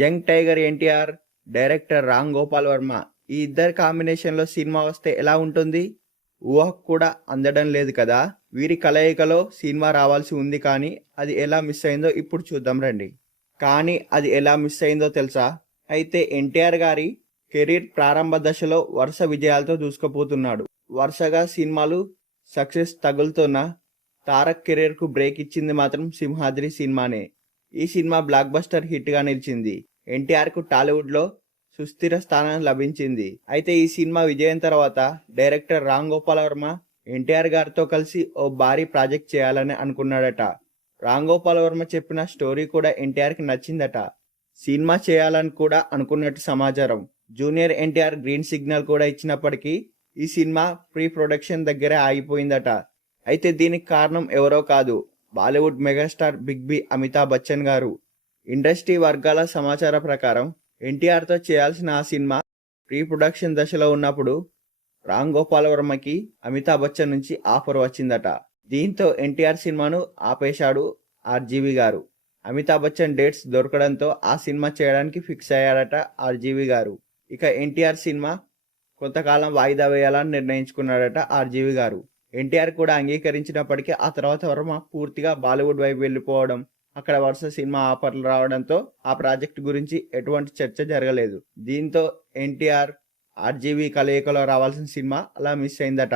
Young tiger NTR, director Ram Gopal Varma ఈ ఇద్దరు కాంబినేషన్లో సినిమా వస్తే ఎలా ఉంటుంది? ఊహకు కూడా అందడం లేదు కదా. వీరి కలయికలో సినిమా రావాల్సి ఉంది, కానీ అది ఎలా మిస్ అయిందో ఇప్పుడు చూద్దాం రండి. కానీ అది ఎలా మిస్ అయిందో తెలుసా? అయితే ఎన్టీఆర్ గారి కెరీర్ ప్రారంభ దశలో వరుస విజయాలతో దూసుకుపోతున్నాడు. వరుసగా సినిమాలు సక్సెస్ తగులుతున్న తారక్ కెరీర్కు బ్రేక్ ఇచ్చింది మాత్రం సింహాద్రి సినిమానే. ఈ సినిమా బ్లాక్ బస్టర్ హిట్గా నిలిచింది. ఎన్టీఆర్కు టాలీవుడ్లో సుస్థిర స్థానం లభించింది. అయితే ఈ సినిమా విజయం తర్వాత డైరెక్టర్ రామ్ గోపాల్ వర్మ ఎన్టీఆర్ గారితో కలిసి ఓ భారీ ప్రాజెక్ట్ చేయాలని అనుకున్నాడట. రామ్ గోపాల్ వర్మ చెప్పిన స్టోరీ కూడా ఎన్టీఆర్కి నచ్చిందట. సినిమా చేయాలని కూడా అనుకున్నట్టు సమాచారం. జూనియర్ ఎన్టీఆర్ గ్రీన్ సిగ్నల్ కూడా ఇచ్చినప్పటికీ ఈ సినిమా ప్రీ ప్రొడక్షన్ దగ్గరే ఆగిపోయిందట. అయితే దీనికి కారణం ఎవరో కాదు, Bollywood megastar big B Amitabh Bachchan garu. Industry వర్గాల సమాచారం ప్రకారం ఎన్టీఆర్తో చేయాల్సిన ఆ సినిమా ప్రీ ప్రొడక్షన్ దశలో ఉన్నప్పుడు రామ్ గోపాల్ వర్మకి అమితాబ్ బచ్చన్ నుంచి ఆఫర్ వచ్చిందట. దీంతో ఎన్టీఆర్ సినిమాను ఆపేశాడు ఆర్జీవి గారు. అమితాబ్ బచ్చన్ డేట్స్ దొరకడంతో ఆ సినిమా చేయడానికి ఫిక్స్ అయ్యాడట ఆర్జీవి గారు. ఇక ఎన్టీఆర్ సినిమా కొంతకాలం వాయిదా వేయాలని నిర్ణయించుకున్నాడట ఆర్జీవి గారు. ఎన్టీఆర్ కూడా అంగీకరించినప్పటికీ ఆ తర్వాత వర్మ పూర్తిగా బాలీవుడ్ వైపు వెళ్ళిపోవడం, అక్కడ వరుస సినిమా ఆఫర్లు రావడంతో ఆ ప్రాజెక్ట్ గురించి ఎటువంటి చర్చ జరగలేదు. దీంతో ఎన్టీఆర్ ఆర్జీవి కలయికలో రావాల్సిన సినిమా అలా మిస్ అయిందట.